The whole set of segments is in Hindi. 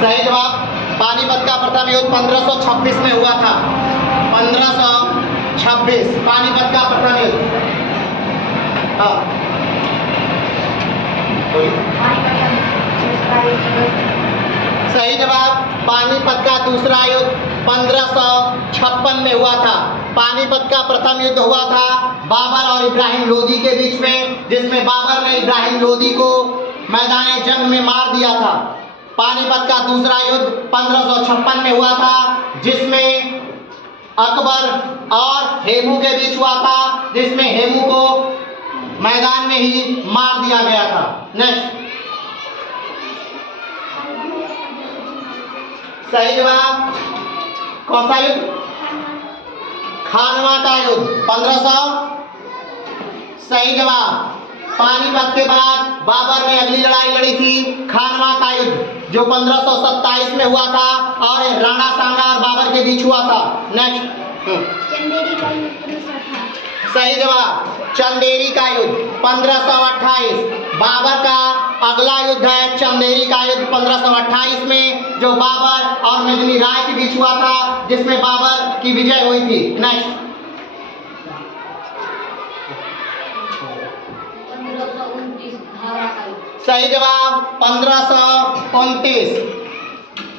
सही जवाब पानीपत का प्रथम युद्ध 1526 में हुआ था। 1526 पानीपत का प्रथम युद्ध। सही जवाब पानीपत का दूसरा युद्ध 1556 में हुआ था। पानीपत का प्रथम युद्ध हुआ था बाबर और इब्राहिम लोदी के बीच में, जिसमें बाबर ने इब्राहिम लोदी को मैदान जंग में मार दिया था। पानीपत का दूसरा युद्ध 1556 में हुआ था, जिसमें अकबर और हेमू के बीच हुआ था, जिसमें हेमू को मैदान में ही मार दिया गया था। नेक्स्ट सही जवाब कौन सा युद्ध? खानवा का युद्ध 1500। सही जवाब पानीपत के बाद बाबर ने अगली लड़ाई लड़ी थी खानवा का युद्ध, जो 1527 में हुआ था और राणा सांगा और बाबर के बीच हुआ था। नेक्स्ट चंदेरी का युद्ध सही जवाब चंदेरी का युद्ध 1528। बाबर का अगला युद्ध है चंदेरी का युद्ध 1528 में, जो बाबर और मेदिनी राय के बीच हुआ था, जिसमें बाबर की विजय हुई थी। नेक्स्ट सही जवाब 1529।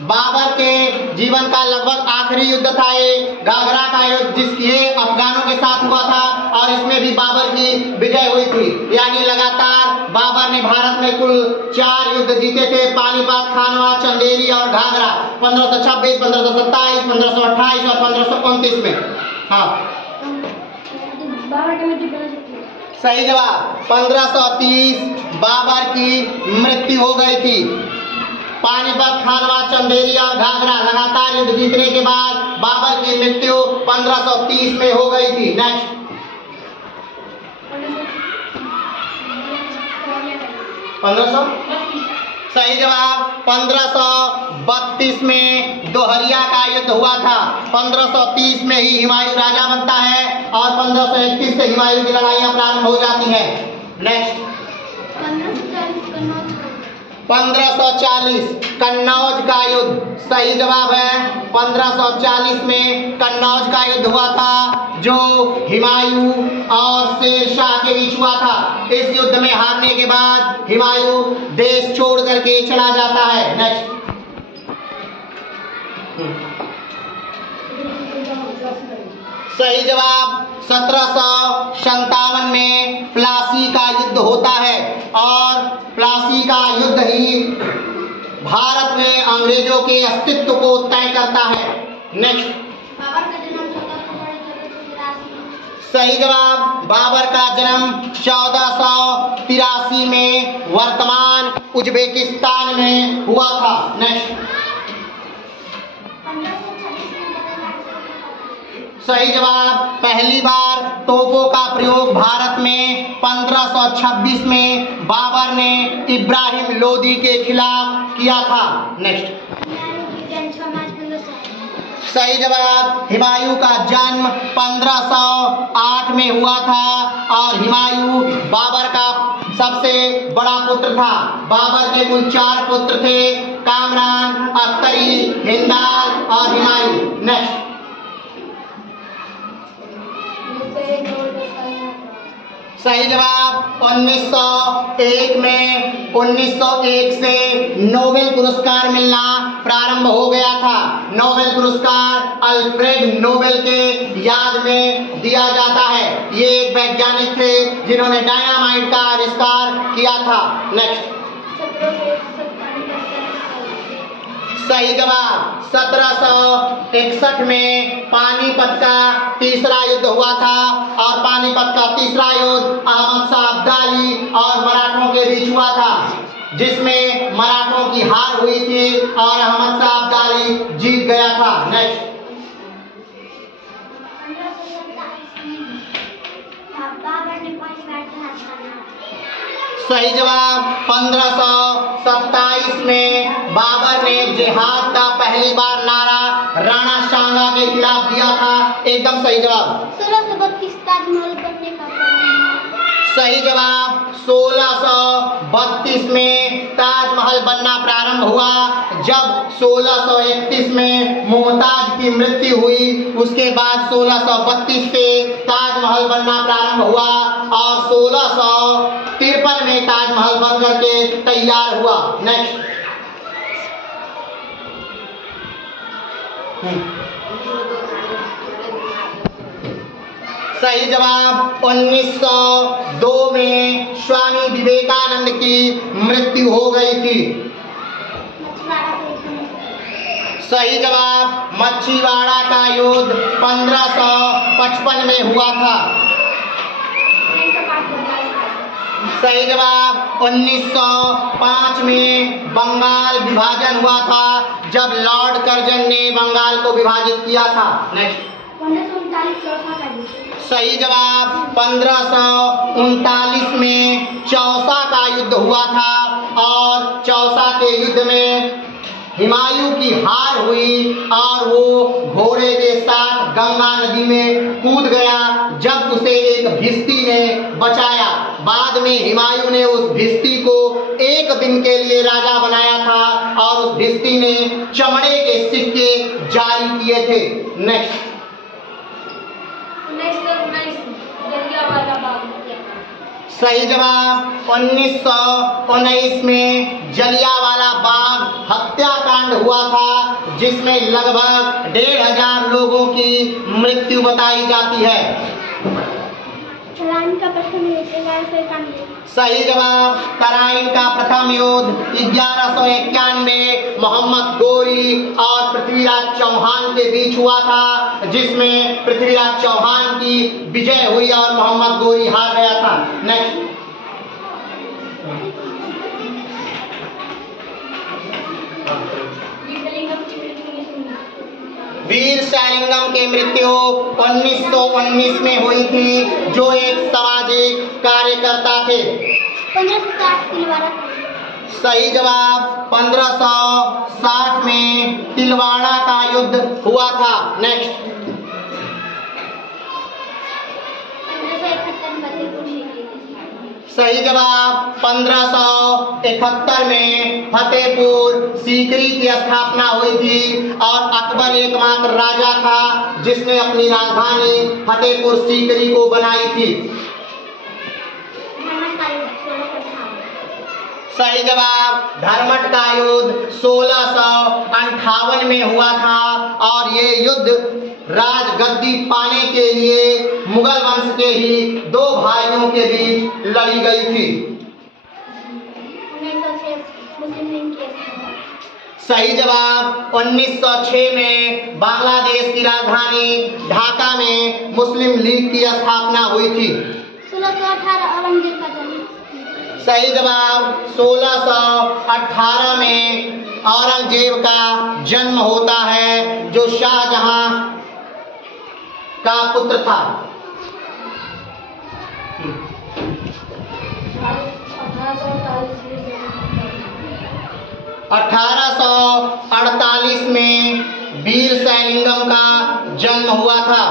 बाबर के जीवन का लगभग आखिरी युद्ध था ये घाघरा का युद्ध, जिसके अफगानों के साथ हुआ था और इसमें भी बाबर की विजय हुई थी। यानी लगातार बाबर ने भारत में कुल 4 युद्ध जीते थे, पानीपत, खानवा, चंदेरी और घाघरा 1526, 1527, 1528 और 1529 में। हाँ सही जवाब 1530 बाबर की मृत्यु हो गई थी। पानीपत, खानवा, चंदेरी और घाघरा लगातार युद्ध जीतने के बाद बाबर की मृत्यु 1530 में हो गई थी। नेक्स्ट सही जवाब 1532 में दोहरिया का युद्ध हुआ था। 1530 में ही हुमायूं राजा बनता है और 1531 से हुमायूं की लड़ाइयां प्रारंभ हो जाती हैं। नेक्स्ट 1540 कन्नौज का युद्ध सही जवाब है। 1540 में कन्नौज का युद्ध हुआ था, जो हुमायूं और शेर शाह के बीच हुआ था। इस युद्ध में हारने के बाद हुमायूं देश छोड़ करके चला जाता है। नेक्स्ट सही जवाब 1757 में प्लासी का युद्ध होता है और प्लासी का युद्ध ही भारत में अंग्रेजों के अस्तित्व को तय करता है। नेक्स्ट सही जवाब बाबर का जन्म 1483 में वर्तमान उज्बेकिस्तान में हुआ था। नेक्स्ट सही जवाब पहली बार तोपों का प्रयोग भारत में 1526 में बाबर ने इब्राहिम लोदी के खिलाफ किया था। नेक्स्ट सही जवाब हुमायूं का जन्म 1508 में हुआ था और हुमायूं बाबर का सबसे बड़ा पुत्र था। बाबर के कुल 4 पुत्र थे, कामरान, अख्तरी, हिंदाल और हुमायूं। नेक्स्ट सही जवाब 1901 से नोबेल पुरस्कार मिलना प्रारंभ हो गया था। नोबेल पुरस्कार अल्फ्रेड नोबेल के याद में दिया जाता है। ये एक वैज्ञानिक थे जिन्होंने डायनामाइट का आविष्कार किया था। नेक्स्ट सही जवाब 1761 में पानीपत का तीसरा युद्ध हुआ था और पानीपत का तीसरा युद्ध अहमद शाह अब्दाली और मराठों के बीच हुआ था, जिसमें मराठों की हार हुई थी और अहमद शाह अब्दाली जीत गया था। नेक्स्ट सही जवाब 1527 में बाबर ने जिहाद का पहली बार नारा राणा सांगा के खिलाफ दिया था। एकदम सही जवाब। 1632 ताजमहल बनने का सही जवाब 1632 में ताजमहल बनना प्रारंभ हुआ। जब 1631 में मुमताज की मृत्यु हुई, उसके बाद 1632 से ताजमहल बनना प्रारंभ हुआ और 1653 में ताजमहल बन करके तैयार हुआ। नेक्स्ट सही जवाब 1902 में स्वामी विवेकानंद की मृत्यु हो गई थी। सही जवाब मच्छीवाड़ा का युद्ध 1555 में हुआ था। सही जवाब 1905 में बंगाल विभाजन हुआ था, जब लॉर्ड कर्जन ने बंगाल को विभाजित किया था। नेक्स्ट सही जवाब 1539 में चौसा का युद्ध हुआ था और चौसा के युद्ध में हुमायूं की हार हुई और वो घोड़े के साथ गंगा नदी में कूद गया, जब उसे एक भिस्ती ने बचाया। बाद में हुमायूं ने उस भिस्ती को एक दिन के लिए राजा बनाया था और उस भिस्ती ने चमड़े के सिक्के जारी किए थे। नेक्स्ट सही जवाब 1919 में जलियांवाला बाग हत्याकांड हुआ था, जिसमें लगभग 1500 लोगों की मृत्यु बताई जाती है। सही जवाब तराइन का प्रथम युद्ध 1191 मोहम्मद गोरी और पृथ्वीराज चौहान के बीच हुआ था, जिसमें पृथ्वीराज चौहान की विजय हुई और मोहम्मद गोरी हार गया था। नेक्स्ट वीर सैलिंगम की मृत्यु 1919 में हुई थी, जो एक सामाजिक कार्यकर्ता थे। 1560 सही जवाब 1560 में तिलवाड़ा का युद्ध हुआ था। नेक्स्ट 1571 सही जवाब 1571 में फतेहपुर सीकरी की स्थापना हुई थी और अकबर एकमात्र राजा था जिसने अपनी राजधानी फतेहपुर सीकरी को बनाई थी। सही जवाब धर्मट का युद्ध 1658 में हुआ था और ये युद्ध राजगद्दी पाने के लिए मुगल वंश के ही दो भाइयों के बीच लड़ी गई थी। सही जवाब 1906 में बांग्लादेश की राजधानी ढाका में मुस्लिम लीग की स्थापना हुई थी। 1618 औरंगजेब का जन्म। सही जवाब 1618 में औरंगजेब का जन्म होता है, जो शाहजहां का पुत्र था। 1848 में वीर सैलिंगम का जन्म हुआ था।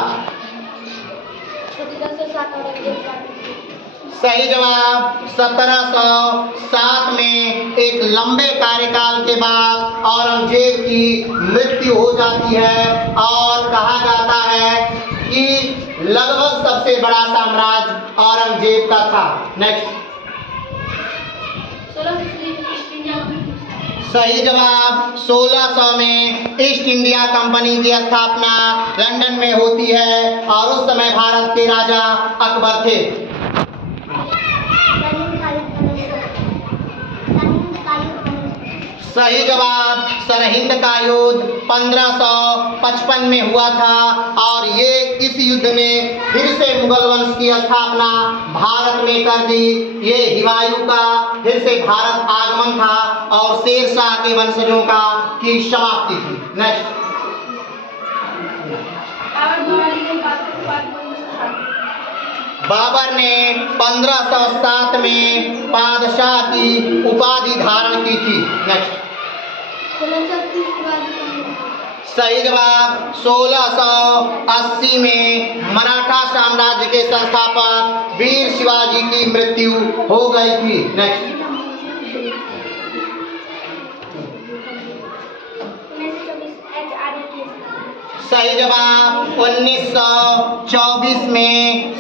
सही जवाब 1707 में एक लंबे कार्यकाल के बाद औरंगजेब की मृत्यु हो जाती है और कहा जाता है कि लगभग सबसे बड़ा साम्राज्य औरंगजेब का था। नेक्स्ट सही जवाब 1600 में ईस्ट इंडिया कंपनी की स्थापना लंदन में होती है और उस समय भारत के राजा अकबर थे। सही जवाब सरहिंद का युद्ध 1555 में हुआ था और ये इस युद्ध ने फिर से मुगल वंश की स्थापना भारत में कर दी। ये हुमायूं का फिर से भारत आगमन था और शेर शाह के वंशजों का की समाप्ति थी। नेक्स्ट बाबर ने 1507 में बादशाह की उपाधि धारण की थी। नेक्स्ट सही जवाब 1680 में मराठा साम्राज्य के संस्थापक वीर शिवाजी की मृत्यु हो गई थी। नेक्स्ट। सही जवाब 1924 में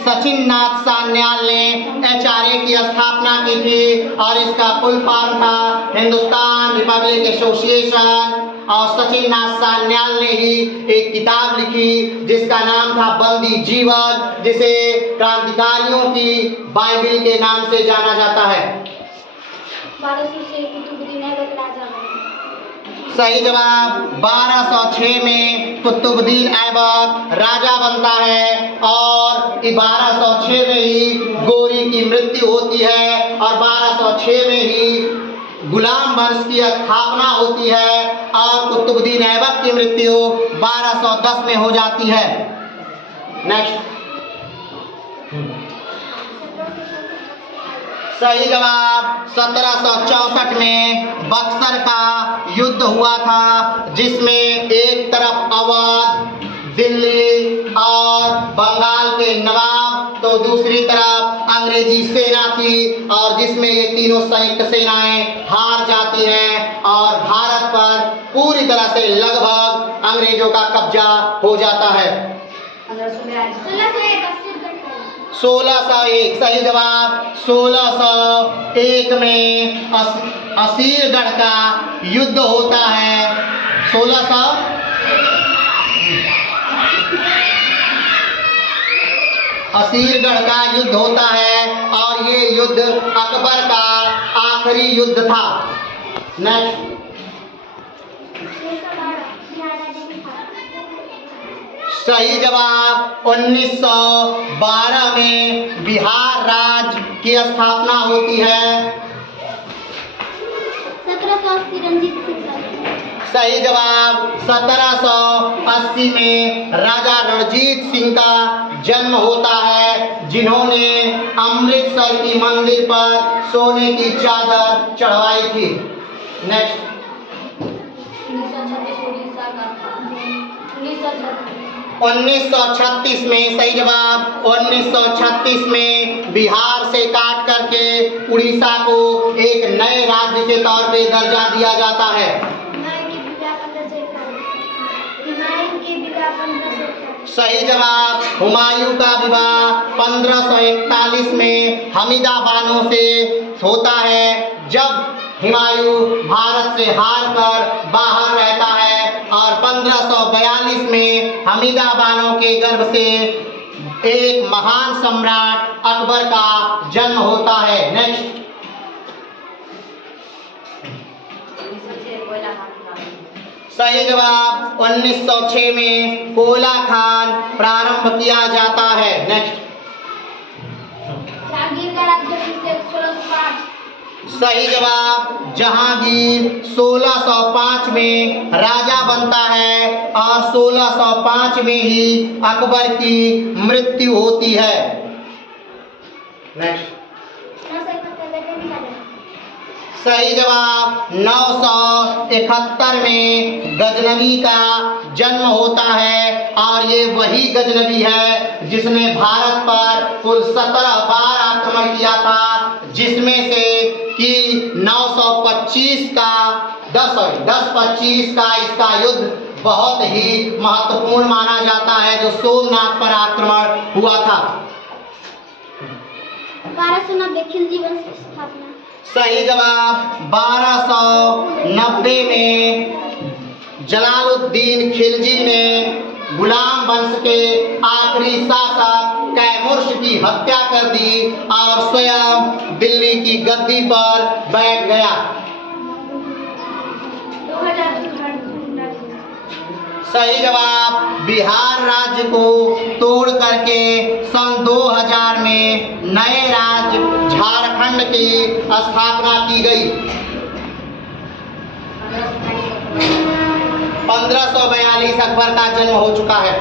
सचिन नाथ सान्याल ने HRA की स्थापना की थी और इसका फुल फॉर्म था हिंदुस्तान रिपब्लिक एसोसिएशन। और सचिन नाथ सान्याल ने ही एक किताब लिखी जिसका नाम था बंदी जीवन, जिसे क्रांतिकारियों की बाइबिल के नाम से जाना जाता है। सही जवाब 1206 में कुतुबुद्दीन ऐबक राजा बनता है और 1206 में ही गोरी की मृत्यु होती है और 1206 में ही गुलाम वंश की स्थापना होती है और कुतुबुद्दीन ऐबक की मृत्यु 1210 में हो जाती है। नेक्स्ट। सही जवाब 1764 में बक्सर का युद्ध हुआ था, जिसमें एक तरफ अवध, दिल्ली और बंगाल के नवाब तो दूसरी तरफ अंग्रेजी सेना थी और जिसमें ये तीनों संयुक्त सेनाएं हार जाती हैं और भारत पर पूरी तरह से लगभग अंग्रेजों का कब्जा हो जाता है। 1601 सही जवाब 1601 में असीरगढ़ का युद्ध होता है। 1600 असीरगढ़ का युद्ध होता है और ये युद्ध अकबर का आखिरी युद्ध था। नेक्स्ट। सही जवाब 1912 में बिहार राज्य की स्थापना होती है। 1780 रणजीत सिंह। सही जवाब 1780 में राजा रणजीत सिंह का जन्म होता है, जिन्होंने अमृतसर की मंदिर पर सोने की चादर चढ़वाई थी। नेक्स्ट। 1936 में सही जवाब 1936 में बिहार से काट करके उड़ीसा को एक नए राज्य के तौर पे दर्जा दिया जाता है। सही जवाब हुमायूं का विवाह 1541 में हमीदा बानो से होता है, जब हुमायूं भारत से हार कर बाहर रहता है और 1542 में हमीदा बानो के गर्भ से एक महान सम्राट अकबर का जन्म होता है। नेक्स्ट। सही जवाब 1906 में कोयला खान प्रारंभ किया जाता है। नेक्स्ट। सही जवाब जहांगीर 1605 में राजा बनता है और 1605 में ही अकबर की मृत्यु होती है। नेक्स्ट। सही जवाब 971 में गजनवी का जन्म होता है और ये वही गजनवी है जिसने भारत पर कुल 17 बार आक्रमण किया था, जिसमें से कि 925 का 1025 का इसका युद्ध बहुत ही महत्वपूर्ण माना जाता है, जो सोमनाथ पर आक्रमण हुआ था। 1290 खिलजी वंश की स्थापना। सही जवाब 1290 में जलालुद्दीन खिलजी ने गुलाम वंश के आखिरी शासक कैमुर्श की हत्या कर दी और स्वयं दिल्ली की गद्दी पर बैठ गया। सही जवाब बिहार राज्य को तोड़ करके सन 2000 में नए राज्य झारखंड की स्थापना की गई। 1542 अकबर का जन्म हो चुका है।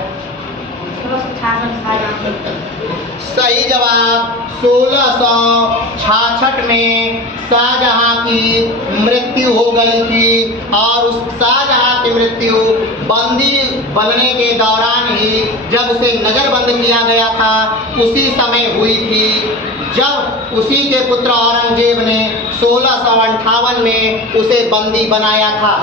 सही जवाब 1666 में शाहजहां की मृत्यु हो गई थी और उस शाहजहां की मृत्यु बंदी बनने के दौरान ही जब उसे नजरबंद किया गया था उसी समय हुई थी, जब उसी के पुत्र औरंगजेब ने 1658 में उसे बंदी बनाया था।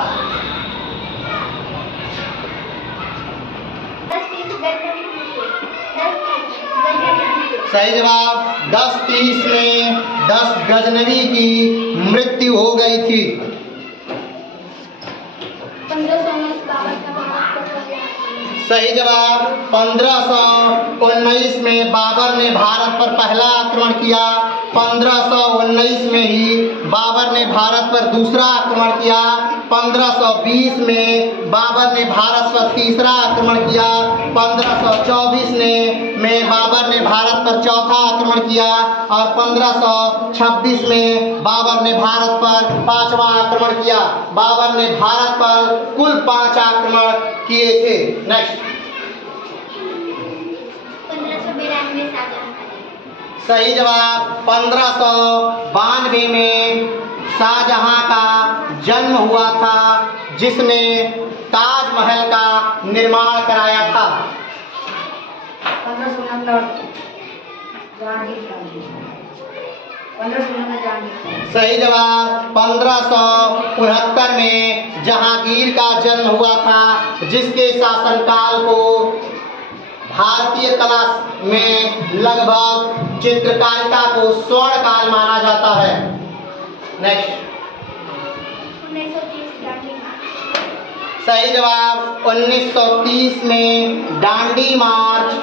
सही जवाब 1030 में 10 गजनवी की मृत्यु हो गई थी। 1519 सही जवाब 1519 में बाबर ने भारत पर पहला आक्रमण किया। 1519 में ही बाबर ने भारत पर दूसरा आक्रमण किया। 1520 में बाबर ने भारत पर तीसरा आक्रमण किया। 1524 में बाबर ने भारत पर चौथा आक्रमण किया और 1526 में बाबर ने भारत पर पांचवा आक्रमण किया। बाबर ने भारत पर कुल 5 आक्रमण किए थे। नेक्स्ट 1592 शाहजहां। सही जवाब 1592 में शाहजहां का जन्म हुआ था, जिसने ताजमहल का निर्माण कराया था। 1569 सही जवाब 1569 में जहांगीर का जन्म हुआ था, जिसके शासनकाल को भारतीय कला में लगभग चित्रकारिता को स्वर्ण काल माना जाता है। नेक्स्ट 1930 सही जवाब 1930 में दांडी मार्च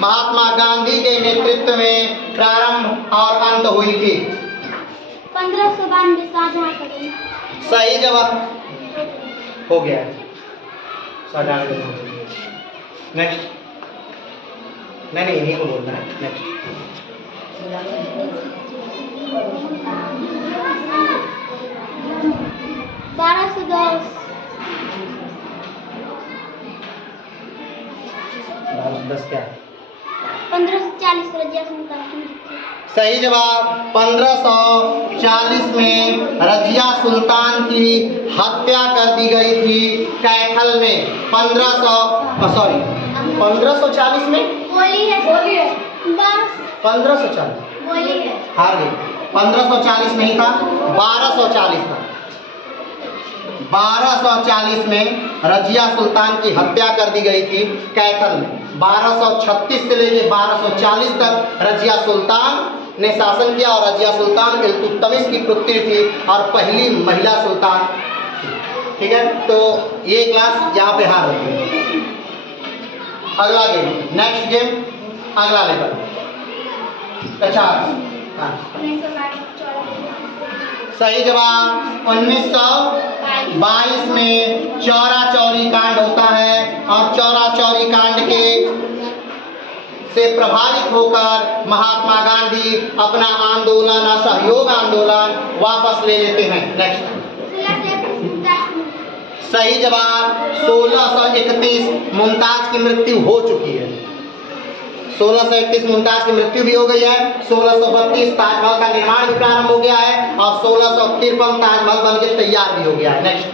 महात्मा गांधी के नेतृत्व में प्रारंभ और अंत हुई थी। 1592 शाहजहां का जन्म। सही जवाब हो गया। नेक्स्ट नहीं इन्हीं को बोलना है। नेक्स्ट 1210 10 क्या है? 1540 रजिया सुल्तान की मृत्यु। सही जवाब 1540 में रजिया सुल्तान की हत्या कर दी गई थी कैथल में। 1540 में बोली है 1540 बोली है हार गई। 1540 नहीं था, 1240 था। 1240 में रजिया सुल्तान की हत्या कर दी गई थी कैथल में। 1236 से लेकर 1240 तक रजिया सुल्तान ने शासन किया और रजिया सुल्तान इल्तुतमिश की पुत्री थी और पहली महिला सुल्तान। ठीक है, तो ये क्लास यहाँ पे हार रही है। अगला गेम, नेक्स्ट गेम, अगला लेवल 50। सही जवाब 1922 में चौरा चौरी कांड होता है और चौरा चौरी कांड के से प्रभावित होकर महात्मा गांधी अपना आंदोलन, असहयोग आंदोलन वापस ले लेते हैं। नेक्स्ट सही जवाब 1631 मुमताज की मृत्यु हो चुकी है। 1631 मुमताज की मृत्यु भी हो गई है। 1632 ताजमहल का निर्माण भी प्रारंभ हो गया है और 1653 ताजमहल बनकर तैयार भी हो गया है। नेक्स्ट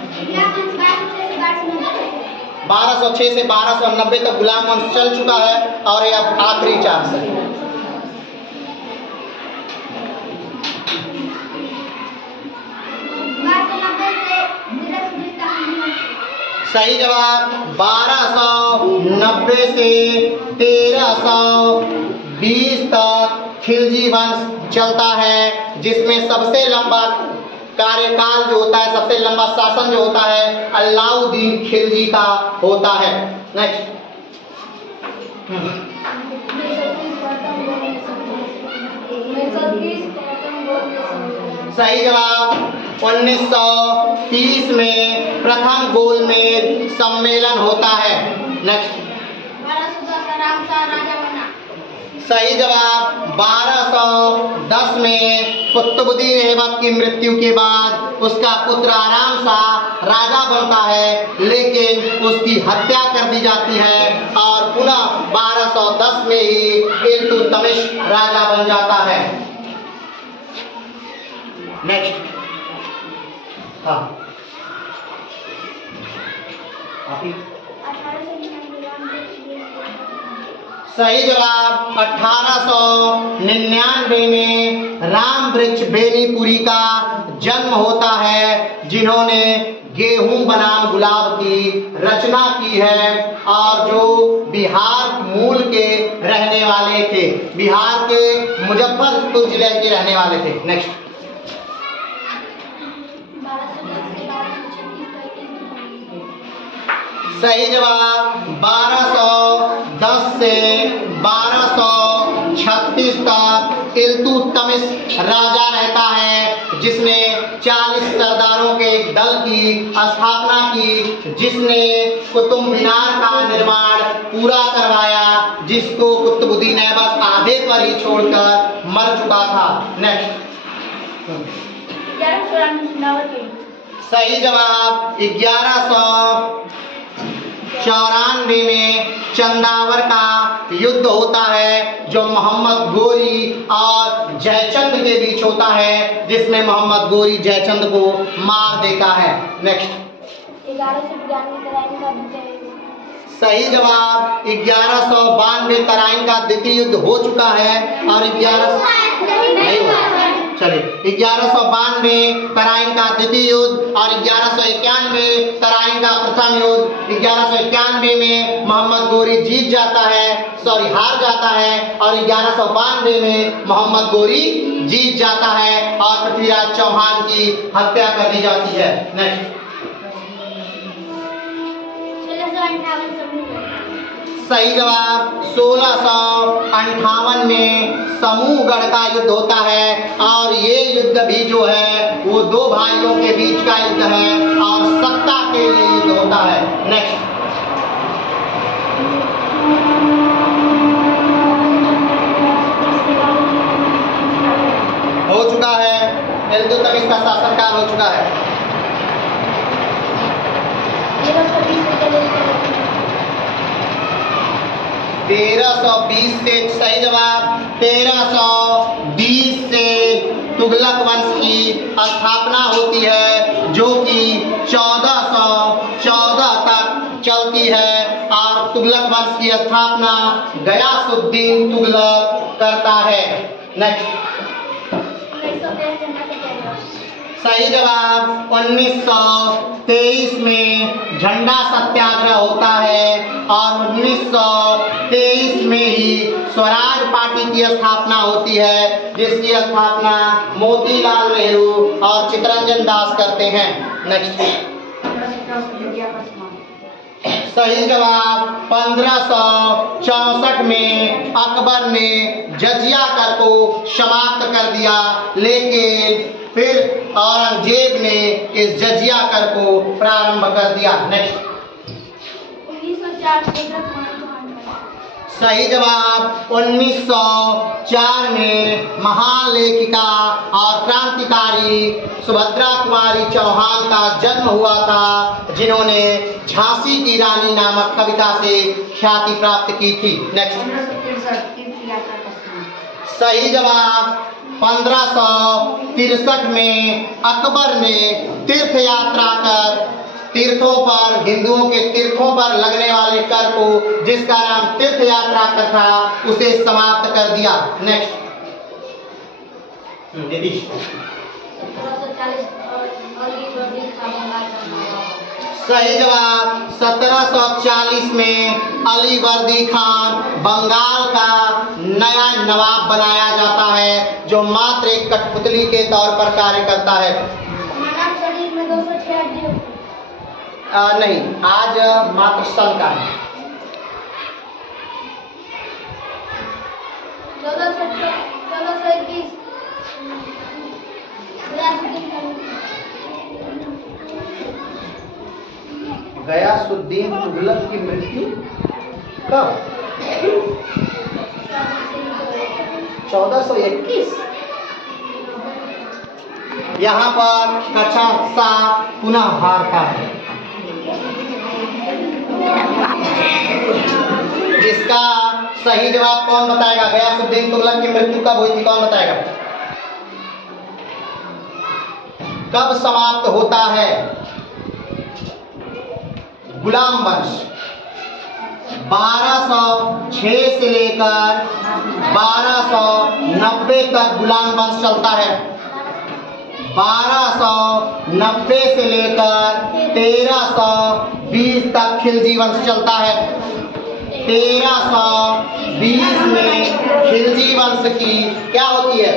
1206 से 1290 तक गुलाम वंश चल चुका है और ये अब आखिरी चांस है। सही जवाब 1290 से 1320 तक खिलजी वंश चलता है, जिसमें सबसे लंबा कार्यकाल जो होता है, सबसे लंबा शासन जो होता है अलाउद्दीन खिलजी का होता है। नेक्स्ट सही जवाब 1930 में प्रथम गोलमेज सम्मेलन होता है। नेक्स्ट सही जवाब 1210 में कुतुबुद्दीन ऐबक की मृत्यु के बाद उसका पुत्र आराम शाह राजा बनता है, लेकिन उसकी हत्या कर दी जाती है और पुनः 1210 में ही इल्तुतमिश तुतमिश राजा बन जाता है। नेक्स्ट, हाँ सही जवाब 1899 में राम वृक्ष बेनीपुरी का जन्म होता है, जिन्होंने गेहूं बनाम गुलाब की रचना की है और जो बिहार मूल के रहने वाले थे, बिहार के मुजफ्फरपुर जिले के रहने वाले थे। नेक्स्ट, सही जवाब 1210 से 1236 तक इल्तुतमिश राजा रहता है, जिसने 40 सरदारों के एक दल की स्थापना की, जिसने कुतुब मीनार का निर्माण पूरा करवाया, जिसको कुतुबुद्दीन ऐबक आधे पर ही छोड़कर मर चुका था। नेक्स्ट, सही जवाब 1194 में चंदावर का युद्ध होता है, जो मोहम्मद गोरी और जयचंद के बीच होता है, जिसमें मोहम्मद गोरी जयचंद को मार देता है। नेक्स्ट, 1192 सही जवाब 1192 तराइन का द्वितीय युद्ध हो चुका है और 1192 तराइन का द्वितीय युद्ध और 1191 तराइन का प्रथम युद्ध। 1191 में मोहम्मद गोरी हार जाता है और 1192 में मोहम्मद गोरी जीत जाता है और पृथ्वीराज चौहान की हत्या कर दी जाती है। नेक्स्ट, सही जवाब 1658 में समूहगढ़ का युद्ध होता है और ये युद्ध भी जो है वो दो भाइयों के बीच का युद्ध है और सत्ता के लिए युद्ध होता है। नेक्स्ट, हो चुका है, इल्तुतमिश का शासनकाल हो चुका है। 1320 से सही जवाब 1320 से तुगलक वंश की स्थापना होती है, जो कि 1414 तक चलती है और तुगलक वंश की स्थापना गयासुद्दीन तुगलक करता है। नेक्स्ट, सही जवाब 1923 में झंडा सत्याग्रह होता है और 1923 में ही स्वराज पार्टी की स्थापना होती है, जिसकी स्थापना मोतीलाल नेहरू और चित्तरंजन दास करते हैं। नेक्स्ट, सही जवाब 1564 में अकबर ने जजिया कर को समाप्त कर दिया, लेकिन फिर औरंगजेब ने इस जजिया कर को प्रारंभ कर दिया। नेक्स्ट, 1904 सही जवाब 1904 में महान लेखिका और क्रांतिकारी सुभद्रा कुमारी चौहान का जन्म हुआ था, जिन्होंने झांसी की रानी नामक कविता से ख्याति प्राप्त की थी। नेक्स्ट, सही जवाब 1563 में अकबर ने तीर्थ यात्रा कर तीर्थों पर, हिंदुओं के तीर्थों पर लगने वाले कर को, जिसका नाम तीर्थ यात्रा कर था, उसे समाप्त कर दिया। नेक्स्ट, सही जवाब 1740 में अलीवर्दी खान बंगाल का नया नवाब बनाया जाता है, जो मात्र एक कठपुतली के तौर पर कार्य करता है। नहीं, आज मात्र सन का है। 1421 गयासुद्दीन तुगलक की मृत्यु कब? 1421। यहाँ पर कक्षा 7 पुनः हारता है, जिसका सही जवाब कौन बताएगा? गयासुद्दीन तुगलक की मृत्यु कब हुई थी? कौन बताएगा? कब समाप्त होता है गुलाम वंश? 1206 से लेकर 1290 तक गुलाम वंश चलता है। 1290 से लेकर 1320 तक खिलजी वंश चलता है। 1320 में खिलजी वंश की क्या होती है?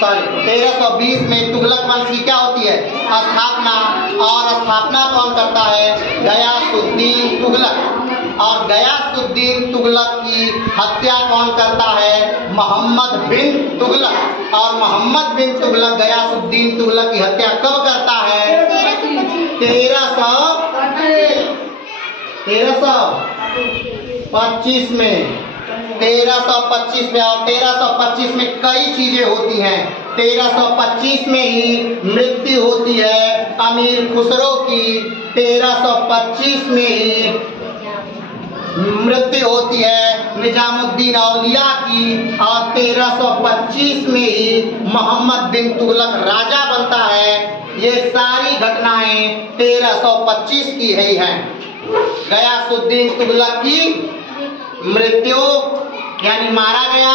1320 में तुगलक वंश की क्या होती है? स्थापना। और स्थापना कौन करता है? गयासुद्दीन तुगलक। और गयासुद्दीन तुगलक की हत्या कौन करता है? मोहम्मद बिन तुगलक। और मोहम्मद बिन तुगलक गयासुद्दीन तुगलक की हत्या कब करता है? 1325 में। 1325 में। और 1325 में कई चीजें होती हैं। 1325 में ही मृत्यु होती है अमीर खुसरो की। 1325 में ही मृत्यु होती है निजामुद्दीन औलिया की। और 1325 में ही मोहम्मद बिन तुगलक राजा बनता है। ये सारी घटनाएं 1325 की ही हैं। गयासुद्दीन तुगलक की मृत्यु यानी मारा गया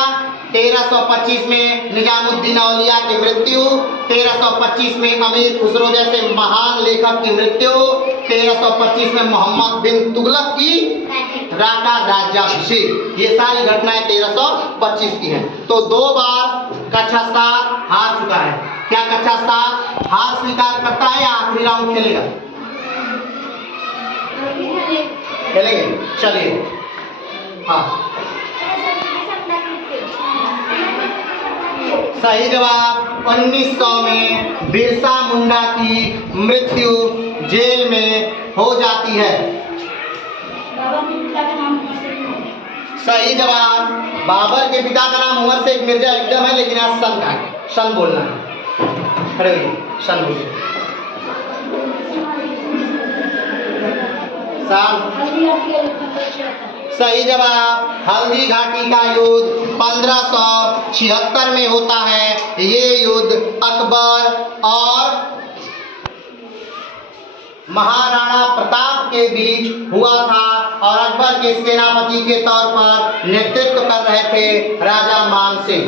1325 में, निजामुद्दीन औलिया की मृत्यु 1325 में, अमीर खुसरो जैसे महान लेखक की मृत्यु 1325 में, मोहम्मद बिन तुगलक की राज्याभिषेक। ये सारी घटनाएं 1325 की हैं। तो 2 बार कक्षा 7 हार चुका है। क्या कक्षा 7 हार स्वीकार करता है या आखिरी राउंड खेलेगा? खेलेंगे। चलिए हाँ, सही जवाब 1900 में बिरसा मुंडा की मृत्यु जेल में हो जाती है। सही जवाब बाबर के पिता का नाम उमर शेख मिर्जा एकदम है, लेकिन आज सन का है। सन बोलना है। खड़े होइए, सन बोलिए। सही जवाब हल्दी घाटी का युद्ध 1576 में होता है। ये युद्ध अकबर और महाराणा प्रताप के बीच हुआ था और अकबर के सेनापति के तौर पर नेतृत्व कर रहे थे राजा मान सिंह।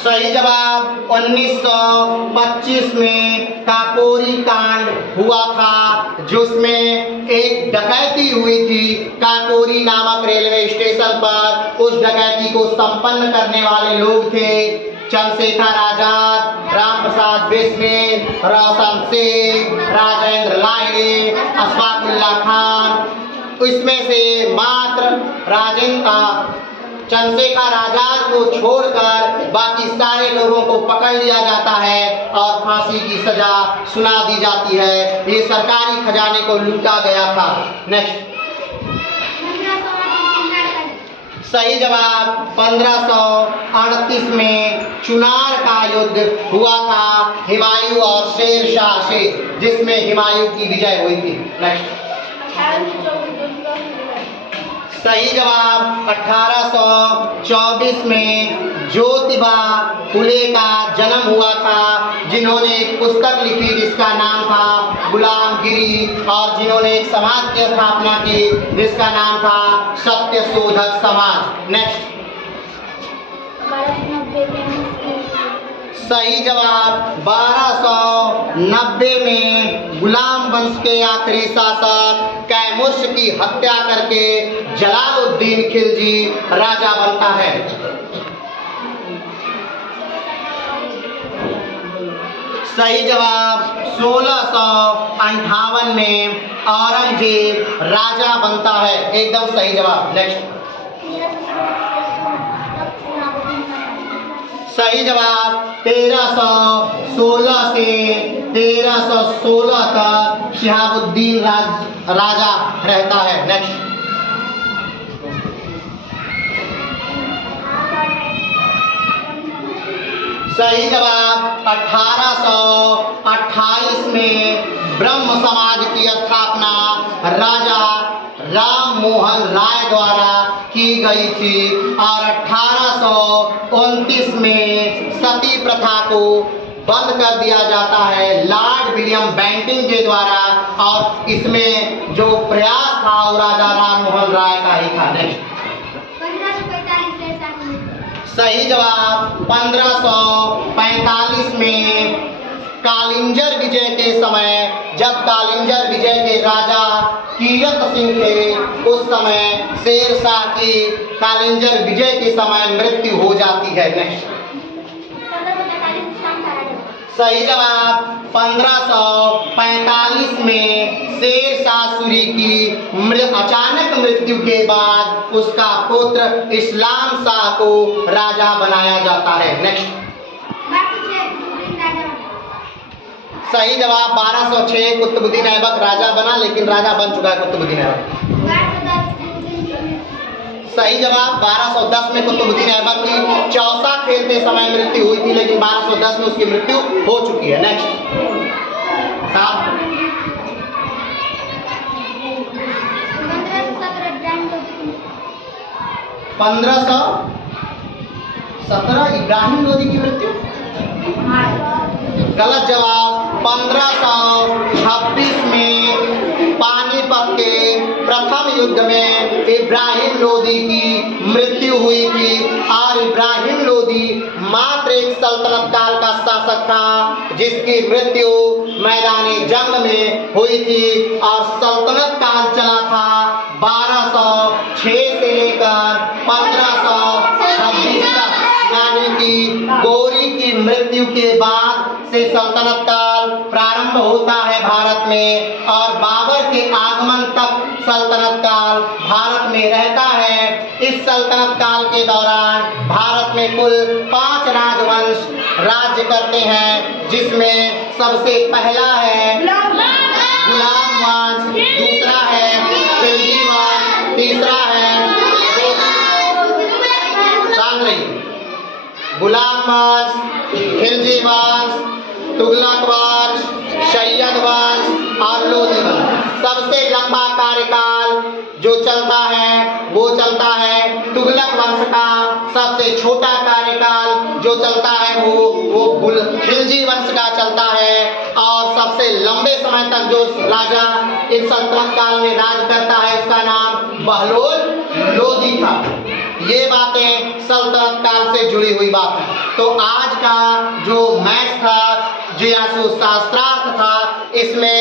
सही जवाब 1925 में काकोरी कांड हुआ था, जिसमें एक डकैती हुई थी काकोरी नामक रेलवे स्टेशन पर। उस डकैती को संपन्न करने वाले लोग थे चंद्रशेखर आजाद, राम प्रसाद बिस्मिल, रोशन सिंह, राजेंद्र लाहिड़ी, अशफाकुल्लाह खान। इसमें से मात्र चंद्रशेखर आजाद को छोड़कर बाकी सारे लोगों को पकड़ लिया जाता है और फांसी की सजा सुना दी जाती है। ये सरकारी खजाने को लूटा गया था। नेक्स्ट सही जवाब 1538 में चुनार का युद्ध हुआ था हुमायूं और शेर शाह से, जिसमें हुमायूं की विजय हुई थी। नेक्स्ट सही जवाब 1824 में ज्योतिबा फुले का जन्म हुआ था, जिन्होंने एक पुस्तक लिखी जिसका नाम था गुलामगिरी, और जिन्होंने एक समाज की स्थापना की जिसका नाम था सत्य शोधक समाज। नेक्स्ट सही जवाब 1290 में गुलाम वंश के आखिरी शासक कैमुर्श की हत्या करके जलालुद्दीन खिलजी राजा बनता है। सही जवाब 1658 में औरंगजेब राजा बनता है। एकदम सही जवाब। नेक्स्ट सही जवाब 1316 से 1316 तक शिहाबुद्दीन राजा रहता है। नेक्स्ट सही जवाब 1828 में ब्रह्म समाज की स्थापना राम मोहन राय द्वारा की गई थी और 1829 में सती प्रथा को बंद कर दिया जाता है लॉर्ड विलियम बेंटिंक के द्वारा, और इसमें जो प्रयास था वो राजा राम मोहन राय का ही था। नेक्स्ट 1545 से ऐसा हुआ। सही जवाब 1545 में कालिंजर विजय के समय, जब कालिंजर विजय के राजा कीरत सिंह थे, उस समय शेरशाह की कालिंजर विजय के समय मृत्यु हो जाती है। नेक्स्ट 1545 शाम का राजा। सही जवाब 1545 में शेरशाह सूरी की अचानक मृत्यु के बाद उसका पुत्र इस्लाम शाह को राजा बनाया जाता है। नेक्स्ट सही जवाब 1206 कुतुबुद्दीन ऐबक राजा बना, लेकिन राजा बन चुका है कुतुबुद्दीन ऐबक। सही जवाब 1210 में कुतुबुद्दीन ऐबक की चौसा खेलते समय मृत्यु हुई थी, लेकिन 1210 में उसकी मृत्यु हो चुकी है। नेक्स्ट 1517 इब्राहिम लोदी की मृत्यु। गलत जवाब 1526 में पानीपत के प्रथम युद्ध में इब्राहिम लोदी की मृत्यु हुई थी, और इब्राहिम लोदी मात्र एक सल्तनत काल का शासक था जिसकी मृत्यु मैदानी जंग में हुई थी, और सल्तनत काल चला था 1206 से लेकर 1526 तक, यानी कि गौरी की मृत्यु के बाद से सल्तनत काल प्रारंभ होता है भारत में, और बाबर के आगमन तक सल्तनत काल भारत में रहता है। इस सल्तनत काल के दौरान भारत में कुल 5 राजवंश राज्य करते हैं, जिसमें सबसे पहला है गुलाम वंश, दूसरा है खिलजी वंश, तीसरा है गुलाम वंश, खिलजी वंश, तुगलक वंश, सैयद वंश और लोधी वंश। सबसे लंबा कार्यकाल जो चलता है वो चलता है तुगलक वंश का। सबसे छोटा कार्यकाल जो चलता है वो खिलजी वंश का चलता है, और सबसे लंबे समय तक जो राजा इस सल्तनत काल में राज करता है उसका नाम बहलोल लोधी था। ये बातें सल्तनत काल से जुड़ी हुई बात है। तो आज का जो मैथ था, जिज्ञासु शास्त्रार्थ था, इसमें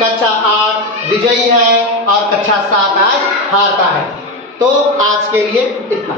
कक्षा 8 विजयी है और कक्षा 7 आज हारता है। तो आज के लिए इतना।